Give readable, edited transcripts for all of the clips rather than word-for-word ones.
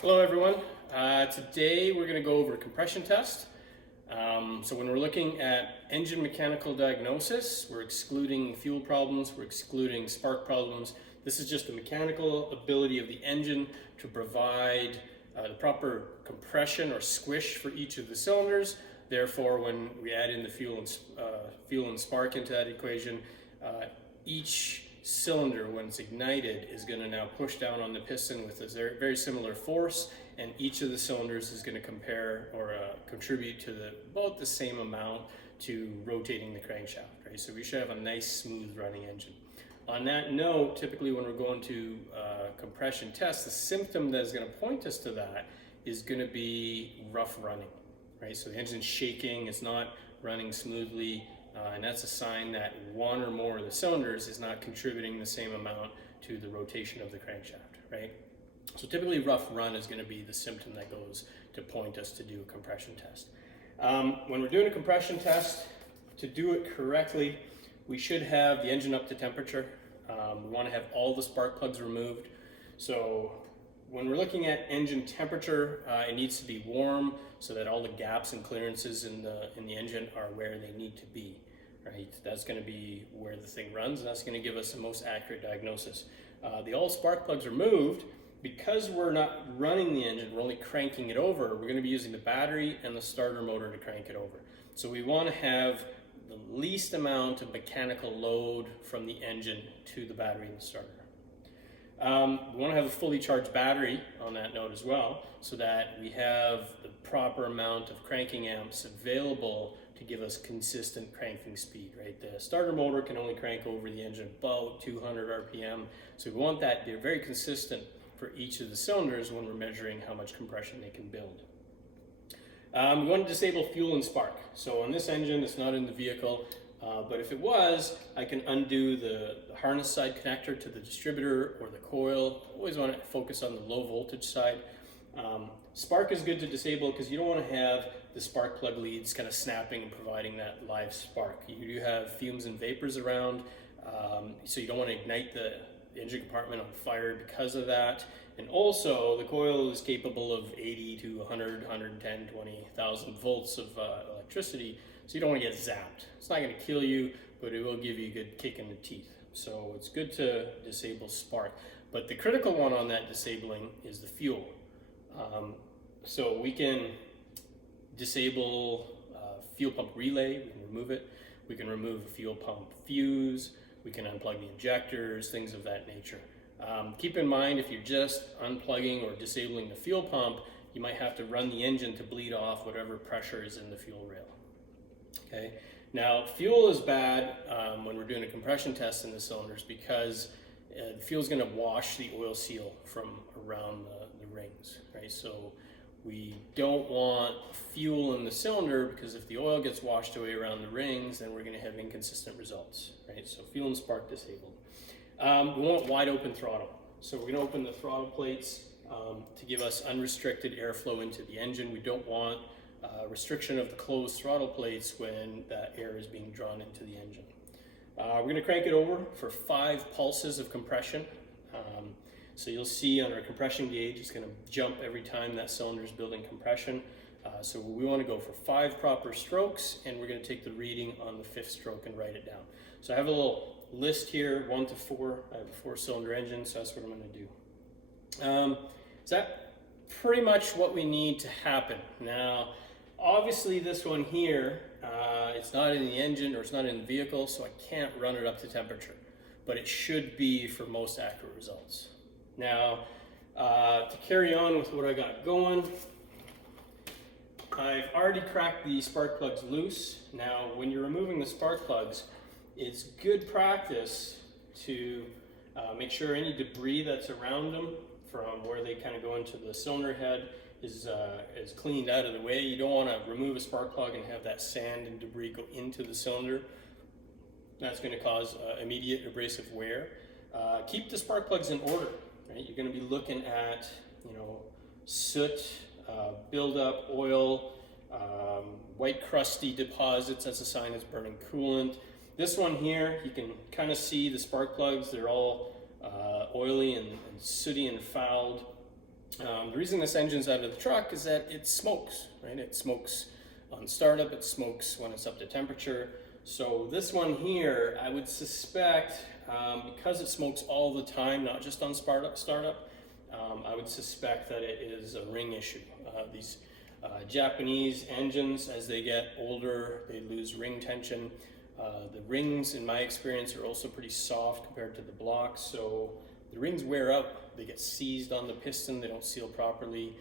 Hello everyone. Today we're going to go over a compression test. So when we're looking at engine mechanical diagnosis, we're excluding fuel problems, we're excluding spark problems. This is just the mechanical ability of the engine to provide the proper compression or squish for each of the cylinders. Therefore, when we add in the fuel and spark into that equation, each cylinder, when it's ignited, is going to now push down on the piston with a very similar force, and each of the cylinders is going to compare or contribute to about the same amount to rotating the crankshaft, right? So we should have a nice smooth running engine. On that note, typically when we're going to compression tests, the symptom that is going to point us to that is going to be rough running, right? So the engine's shaking, it's not running smoothly, and that's a sign that one or more of the cylinders is not contributing the same amount to the rotation of the crankshaft, right? So typically rough run is going to be the symptom that goes to point us to do a compression test. When we're doing a compression test, to do it correctly, we should have the engine up to temperature. We want to have all the spark plugs removed. So when we're looking at engine temperature, it needs to be warm so that all the gaps and clearances in the engine are where they need to be. Right? That's going to be where the thing runs, and that's going to give us the most accurate diagnosis. The all spark plugs are moved. Because we're not running the engine, we're only cranking it over, we're going to be using the battery and the starter motor to crank it over. So we want to have the least amount of mechanical load from the engine to the battery and the starter. We want to have a fully charged battery on that note as well, so that we have the proper amount of cranking amps available to give us consistent cranking speed, right? The starter motor can only crank over the engine about 200 RPM, so we want that to be very consistent for each of the cylinders when we're measuring how much compression they can build. We want to disable fuel and spark. So on this engine, it's not in the vehicle, but if it was, I can undo the harness side connector to the distributor or the coil. Always want to focus on the low voltage side. Spark is good to disable because you don't want to have the spark plug leads kind of snapping and providing that live spark. You do have fumes and vapors around, so you don't want to ignite the engine compartment on fire because of that. And also the coil is capable of 80 to 100, 110, 20,000 volts of electricity, so you don't want to get zapped. It's not going to kill you, but it will give you a good kick in the teeth. So it's good to disable spark. But the critical one on that disabling is the fuel. So we can disable fuel pump relay, we can remove it. We can remove a fuel pump fuse. We can unplug the injectors, things of that nature. Keep in mind, if you're just unplugging or disabling the fuel pump, you might have to run the engine to bleed off whatever pressure is in the fuel rail. Okay. Now, fuel is bad when we're doing a compression test in the cylinders because the fuel is going to wash the oil seal from around the rings, right? So we don't want fuel in the cylinder because if the oil gets washed away around the rings, then we're going to have inconsistent results, right? So fuel and spark disabled. We want wide open throttle. So we're going to open the throttle plates to give us unrestricted airflow into the engine. We don't want restriction of the closed throttle plates when that air is being drawn into the engine. We're going to crank it over for 5 pulses of compression. So you'll see on our compression gauge, it's going to jump every time that cylinder is building compression. So we want to go for 5 proper strokes, and we're going to take the reading on the 5th stroke and write it down. So I have a little list here, 1 to 4. I have a 4-cylinder engine, so that's what I'm going to do. Is that pretty much what we need to happen? Now, obviously this one here, it's not in the engine or it's not in the vehicle, so I can't run it up to temperature, but it should be for most accurate results. Now, to carry on with what I got going, I've already cracked the spark plugs loose. Now, when you're removing the spark plugs, it's good practice to make sure any debris that's around them from where they kind of go into the cylinder head is cleaned out of the way. You don't want to remove a spark plug and have that sand and debris go into the cylinder. That's going to cause immediate abrasive wear. Keep the spark plugs in order. Right? You're going to be looking at, soot, buildup, oil, white crusty deposits. That's a sign it's burning coolant. This one here, you can kind of see the spark plugs. They're all oily and sooty and fouled. The reason this engine's out of the truck is that it smokes, right? It smokes on startup, it smokes when it's up to temperature. So this one here, I would suspect, because it smokes all the time, not just on startup, I would suspect that it is a ring issue. These Japanese engines, as they get older, they lose ring tension. The rings, in my experience, are also pretty soft compared to the blocks, so the rings wear out. They get seized on the piston, they don't seal properly.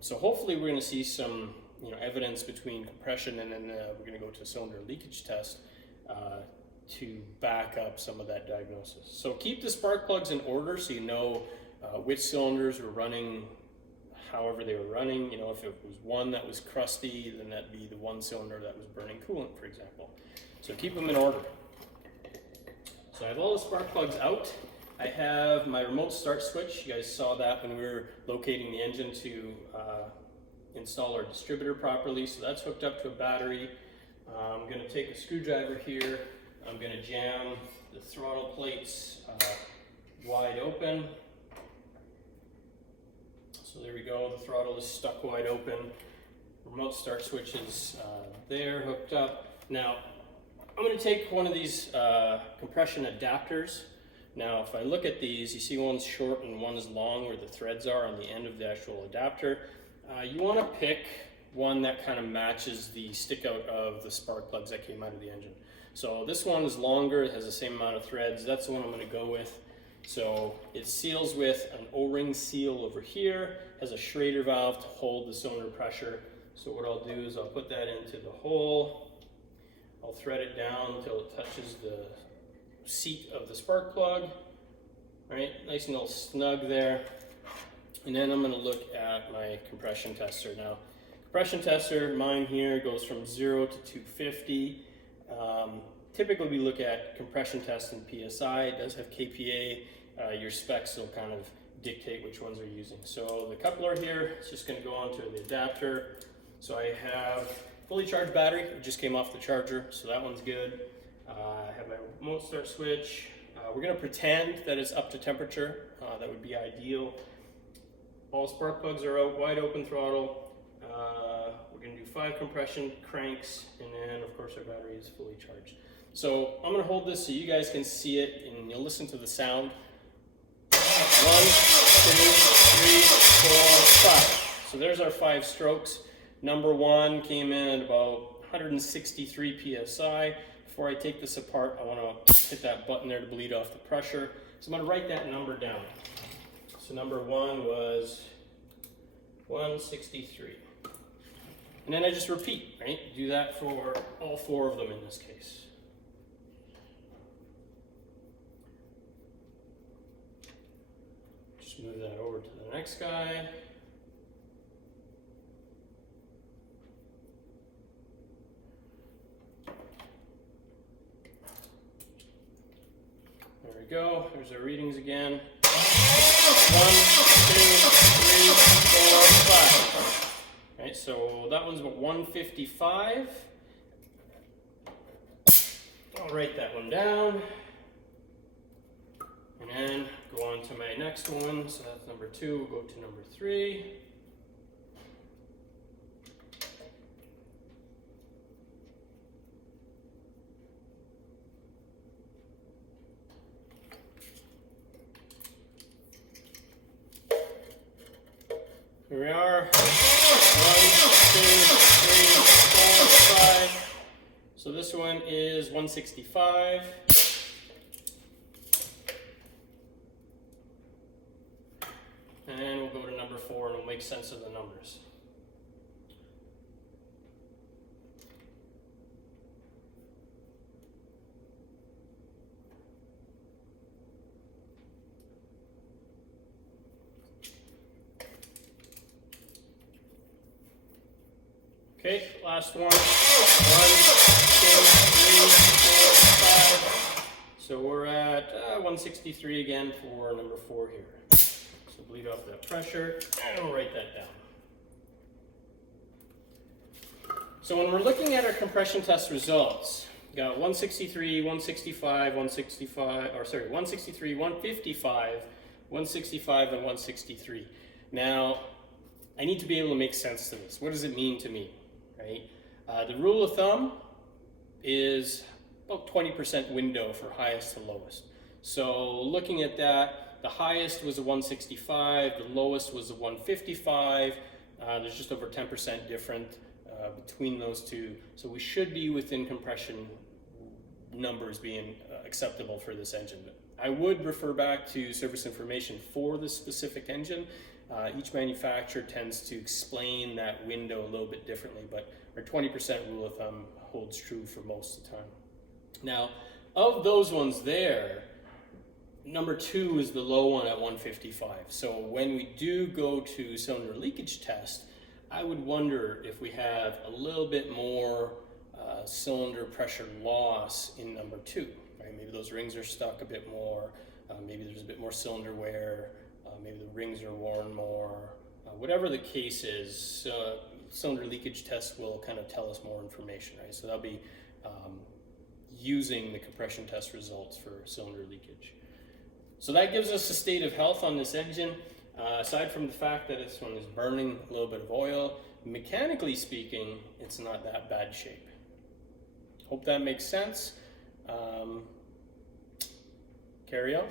So hopefully we're going to see some evidence between compression, and then we're going to go to a cylinder leakage test to back up some of that diagnosis. So keep the spark plugs in order so you know which cylinders were running however they were running. If it was one that was crusty, then that'd be the one cylinder that was burning coolant, for example. So keep them in order. So I have all the spark plugs out. I have my remote start switch. You guys saw that when we were locating the engine to install our distributor properly. So that's hooked up to a battery. I'm going to take a screwdriver here. I'm going to jam the throttle plates wide open. So there we go, the throttle is stuck wide open. Remote start switch is there, hooked up. Now, I'm going to take one of these compression adapters. Now, if I look at these, you see one's short and one's long where the threads are on the end of the actual adapter. You want to pick one that kind of matches the stick out of the spark plugs that came out of the engine. So this one is longer, it has the same amount of threads. That's the one I'm going to go with. So it seals with an O-ring seal over here, has a Schrader valve to hold the cylinder pressure. So what I'll do is I'll put that into the hole. I'll thread it down until it touches the seat of the spark plug. Right, nice and all snug there. And then I'm going to look at my compression tester now. Compression tester, mine here goes from 0 to 250. Typically we look at compression test in PSI. It does have KPA. Your specs will kind of dictate which ones we're using. So the coupler here is just going to go onto the adapter. So I have fully charged battery. It just came off the charger, so that one's good. I have my remote start switch. We're going to pretend that it's up to temperature. That would be ideal. All spark plugs are out, wide open throttle. We're going to do 5 compression cranks, and then of course our battery is fully charged. So I'm going to hold this so you guys can see it and you'll listen to the sound. 1, 2, 3, 4, 5. So there's our 5 strokes. Number 1 came in at about 163 psi. Before I take this apart, I want to hit that button there to bleed off the pressure. So I'm going to write that number down. So number 1 was 163. And then I just repeat, right? Do that for all 4 of them in this case. Just move that over to the next guy. There we go. There's our readings again. 1, 2, 3, 4, 5. Right, so that one's about 155. I'll write that one down. And then go on to my next one. So that's number 2. We'll go to number 3. Here we are. 1, 2, 3, 4, 5. So this one is 165. And then we'll go to number 4 and we'll make sense of the numbers. Okay, last one. 1, 2, 3, 4, 5. So we're at 163 again for number 4 here. So bleed off that pressure, and we'll write that down. So when we're looking at our compression test results, we got 163, 165, 163, 155, 165, and 163. Now, I need to be able to make sense to this. What does it mean to me, right? The rule of thumb is about 20% window for highest to lowest. So looking at that, the highest was a 165, the lowest was a 155. There's just over 10% different between those two. So we should be within compression numbers being acceptable for this engine. But I would refer back to service information for this specific engine. Each manufacturer tends to explain that window a little bit differently, but our 20% rule of thumb holds true for most of the time. Now, of those ones there, number 2 is the low one at 155. So when we do go to cylinder leakage test, I would wonder if we have a little bit more cylinder pressure loss in number 2. Right? Maybe those rings are stuck a bit more, maybe there's a bit more cylinder wear, maybe the rings are worn more. Whatever the case is, cylinder leakage test will kind of tell us more information, right? So that'll be using the compression test results for cylinder leakage. So that gives us a state of health on this engine. Aside from the fact that this one is burning a little bit of oil, mechanically speaking, it's not that bad shape. Hope that makes sense. Carry on.